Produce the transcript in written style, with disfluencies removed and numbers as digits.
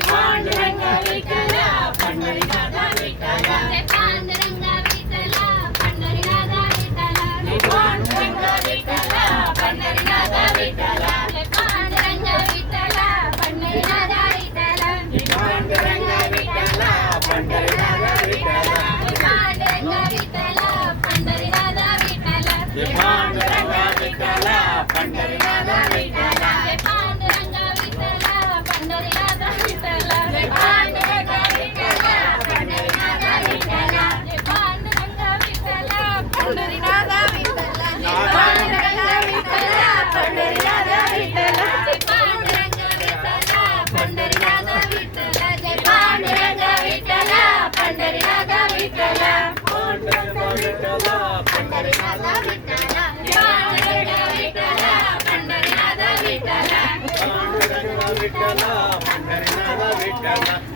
Pandurang Vitthal Pandharinath Vitthal Pandurang Vitthal Pandharinath Vitthal Pandurang Vitthal Pandharinath Vitthal Pandurang Vitthal Pandharinath Vitthal Pandurang Vitthal Pandharinath Vitthal Pandurang Vitthal Pandharinath Vitthal Pandurang Vitthal Pandharinath Vitthal Pandurang Vitthal Pandharinath Vitthal Pandurang Vitthal Pandharinath Vitthal Pandurang Vitthal Pandharinath Vitthal Pandurang Vitthal Pandharinath Vitthal Pandurang Vitthal Pandharinath Vitthal Pandurang Vitthal Pandharinath Vitthal Pandurang Vitthal Pandharinath Vitthal Pandurang Vitthal Pandharinath Vitthal Pandurang Vitthal Pandharinath Vitthal